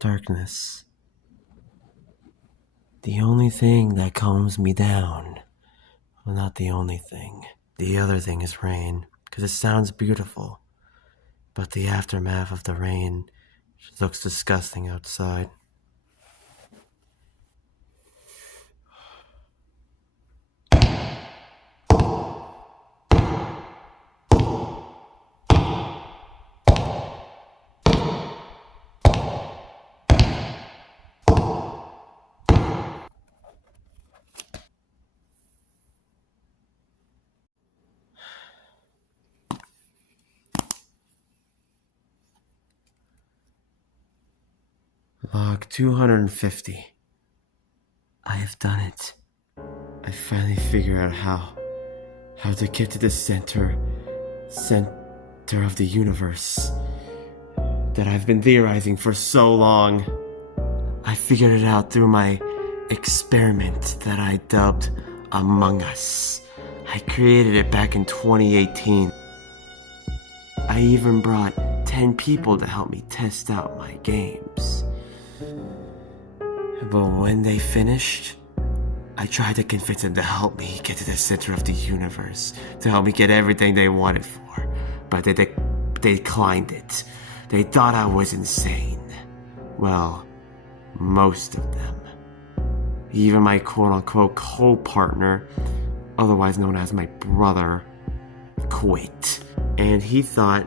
darkness. The only thing that calms me down. Well, not the only thing. The other thing is rain, because it sounds beautiful. But the aftermath of the rain looks disgusting outside. Log 250. I have done it. I finally figured out how to get to the center of the universe that I've been theorizing for so long. I figured it out through my experiment that I dubbed Among Us. I created it back in 2018. I even brought 10 people to help me test out my games. But when they finished, I tried to convince them to help me get to the center of the universe, to help me get everything they wanted for, but they declined it. They thought I was insane. Well, most of them. Even my quote-unquote co-partner, otherwise known as my brother, quit. And he thought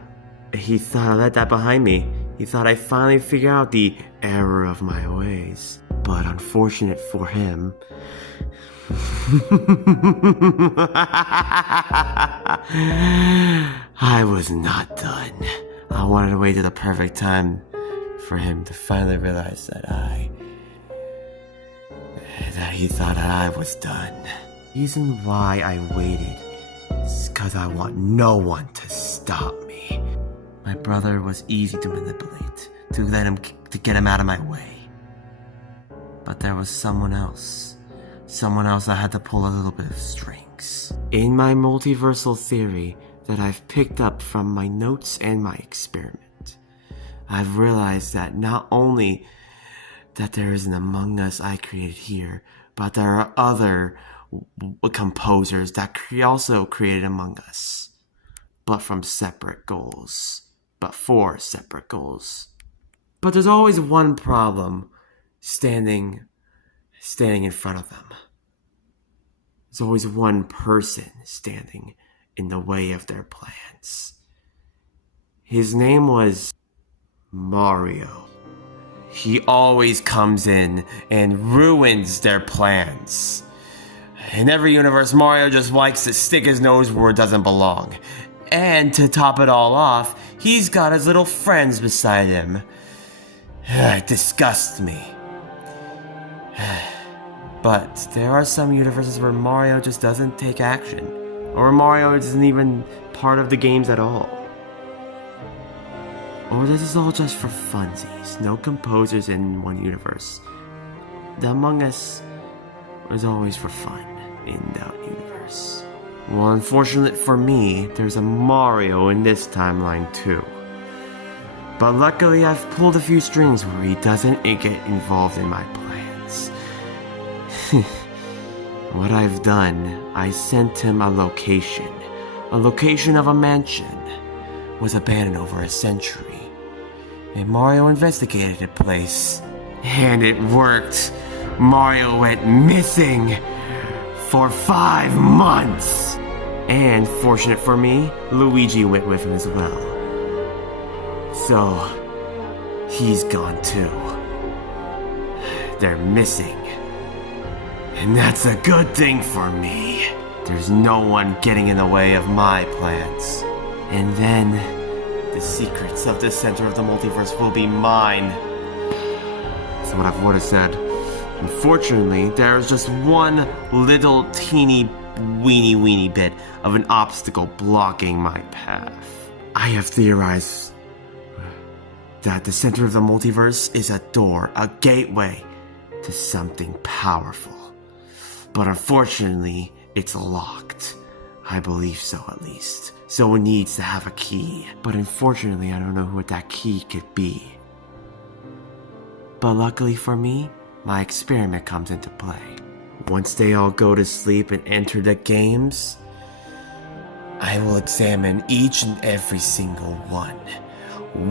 I left that behind me. He thought I finally figured out the error of my ways. But unfortunate for him, I was not done. I wanted to wait till the perfect time for him to finally realize that he thought I was done. The reason why I waited is because I want no one to stop me. My brother was easy to manipulate, to get him out of my way. But there was someone else I had to pull a little bit of strings. In my multiversal theory that I've picked up from my notes and my experiment, I've realized that not only that there is an Among Us I created here, but there are other composers that also created Among Us, but from separate goals, but for separate goals. But there's always one problem standing in front of them. There's always one person standing in the way of their plans. His name was Mario. He always comes in and ruins their plans. In every universe, Mario just likes to stick his nose where it doesn't belong. And to top it all off, he's got his little friends beside him. It disgusts me. But there are some universes where Mario just doesn't take action, or Mario isn't even part of the games at all. Or this is all just for funsies, no composers in one universe. The Among Us was always for fun in that universe. Well, unfortunately for me, there's a Mario in this timeline too. But luckily I've pulled a few strings where he doesn't get involved in my plans. What I've done, I sent him a location of a mansion. It was abandoned over a century. And Mario investigated the place. And it worked. Mario went missing for 5 months. And fortunate for me, Luigi went with him as well. So, he's gone too. They're missing. And that's a good thing for me. There's no one getting in the way of my plans. And then, the secrets of the center of the multiverse will be mine. That's what I've always said. Unfortunately, there's just one little teeny weeny bit of an obstacle blocking my path. I have theorized that the center of the multiverse is a door, a gateway to something powerful. But unfortunately, it's locked. I believe so, at least. So it needs to have a key. But unfortunately, I don't know what that key could be. But luckily for me, my experiment comes into play. Once they all go to sleep and enter the games, I will examine each and every single one.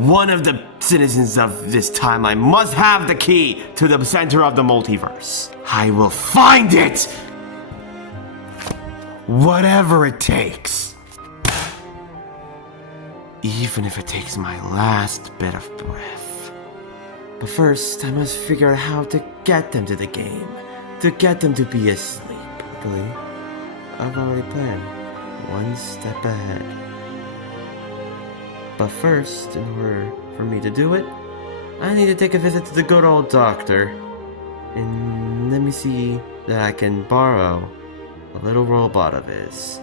One of the citizens of this timeline must have the key to the center of the multiverse. I will find it! Whatever it takes. Even if it takes my last bit of breath. But first, I must figure out how to get them to the game. To get them to be asleep. Luckily, I've already planned. One step ahead. But first, in order for me to do it, I need to take a visit to the good old doctor. And let me see that I can borrow a little robot of his.